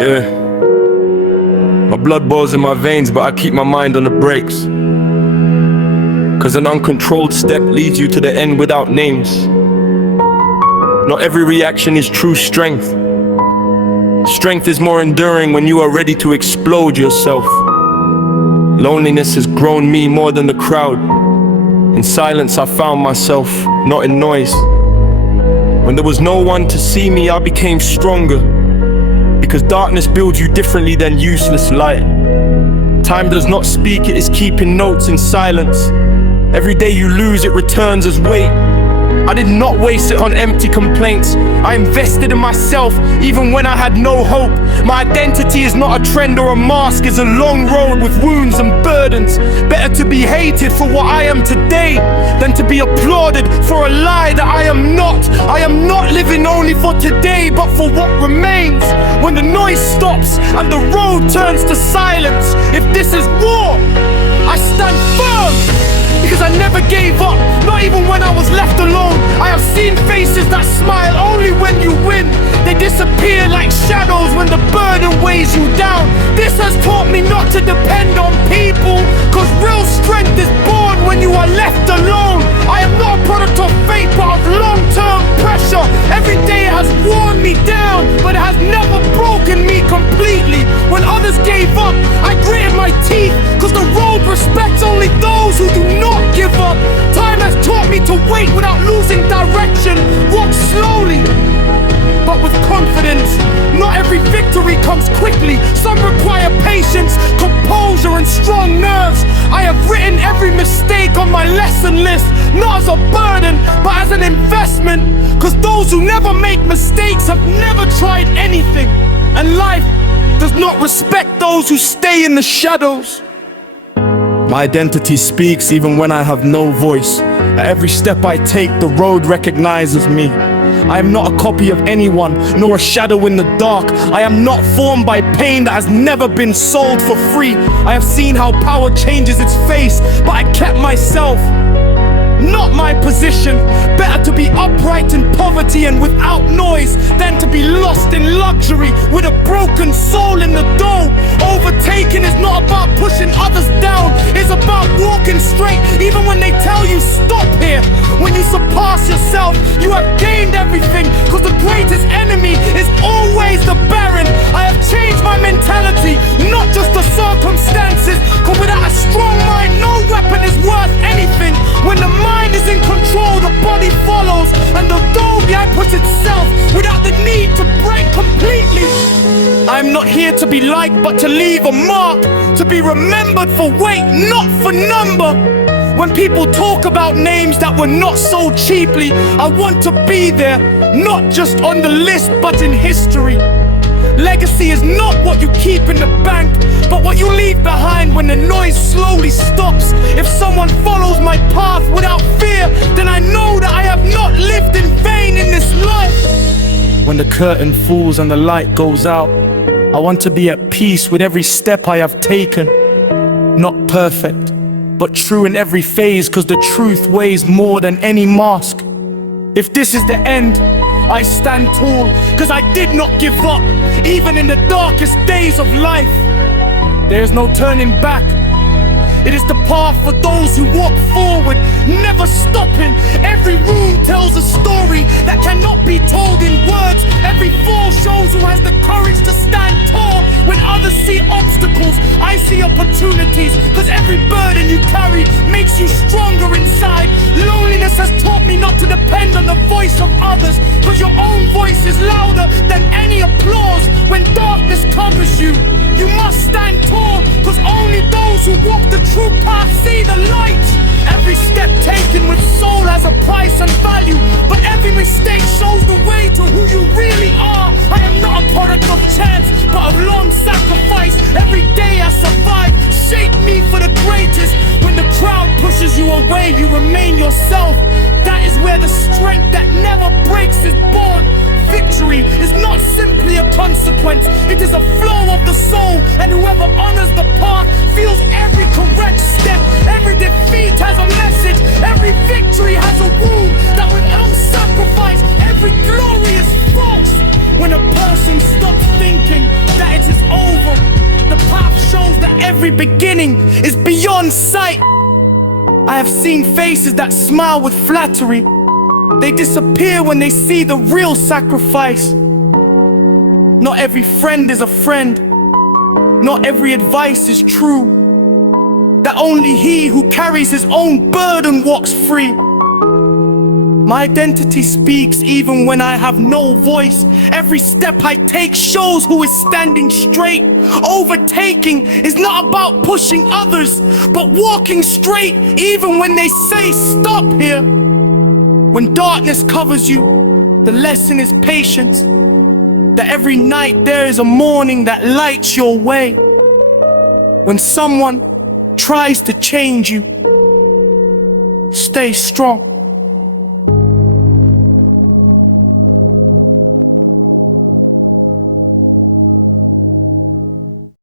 Yeah. My blood boils in my veins, but I keep my mind on the brakes. Cause an uncontrolled step leads you to the end without names. Not every reaction is true strength. Strength is more enduring when you are ready to explode yourself. Loneliness has grown me more than the crowd. In silence I found myself, not in noise. When there was no one to see me, I became stronger. Because darkness builds you differently than useless light. Time does not speak, it is keeping notes in silence. Every day you lose, it returns as weight. I did not waste it on empty complaints. I invested in myself even when I had no hope. My identity is not a trend or a mask, it's a long road with wounds and burdens. Better to be hated for what I am today than to be applauded for a lie that I am not. I am not living only for today, but for what remains. When the noise stops and the road turns to silence, if this is war, I stand firm. Because I never gave up, not even when I was left alone. I have seen faces that smile only when you win. They disappear like shadows when the burden weighs you down. This has taught me not to depend on people, cause real strength is born when you are left alone. I am not a product of fate, but of long-term pressure. Every day has worn me down, but it has never broken me completely. When others gave up, I gritted my teeth, cause the road respects only those who do not give up. Time has taught me to wait without losing direction. Walk slowly, but with confidence. Not every victory comes quickly. Some require patience, composure and strong nerves. I have written every mistake on my lesson list, not as a burden, but as an investment. Cause those who never make mistakes have never tried anything. And life does not respect those who stay in the shadows. My identity speaks even when I have no voice. At every step I take, the road recognizes me. I am not a copy of anyone, nor a shadow in the dark. I am not formed by pain that has never been sold for free. I have seen how power changes its face, but I kept myself, not my position. Better to be upright in poverty and without noise than to be lost in luxury with a broken soul in the dough. Overtaking is not about pushing others down, it's about walking straight even when they tell you stop here. When you surpass yourself, you have gained everything, cause the greatest enemy is always the barren. I have changed my mentality, not just the circumstances, cause without a strong mind, no weapon is worth anything. When the mind is in control, the body follows, and the door behind puts itself without the need to break completely. I'm not here to be liked, but to leave a mark, to be remembered for weight, not for number. When people talk about names that were not sold cheaply, I want to be there, not just on the list, but in history. Legacy is not what you keep in the bank, but what you leave behind when the noise slowly stops. If someone follows my path without fear, then I know that I have not lived in vain in this life. When the curtain falls and the light goes out, I want to be at peace with every step I have taken. Not perfect, but true in every phase, cause the truth weighs more than any mask. If this is the end, I stand tall, cause I did not give up, even in the darkest days of life. There is no turning back. It is the path for those who walk forward, never stopping. Every room tells a story that cannot be told in words. Every fall shows who has the courage to stand tall. When others see obstacles, I see opportunities, cause every burden you carry makes you stronger inside. Loneliness has taught me not to depend on the voice of others, cause your own voice is louder than any applause. When darkness covers you, you must stand tall, cause only those who walk the true path see the light. Every step taken with soul has a price and value, but every mistake shows the way to who you really are. I am not a product of chance, but of long sacrifice. Every day I survive shaped me for the greatest. When the crowd pushes you away, you remain yourself. That is where the strength that never breaks is born. Victory is not simply a consequence, it is a flow of the soul, and whoever honors the path feels every correct step. Every defeat has a message, every victory has a wound that without sacrifice, every glory is false. When a person stops thinking that on sight. I have seen faces that smile with flattery. They disappear when they see the real sacrifice. Not every friend is a friend. Not every advice is true. That only he who carries his own burden walks free. My identity speaks even when I have no voice. Every step I take shows who is standing straight. Overtaking is not about pushing others, but walking straight even when they say stop here. When darkness covers you, the lesson is patience. That every night there is a morning that lights your way. When someone tries to change you, stay strong.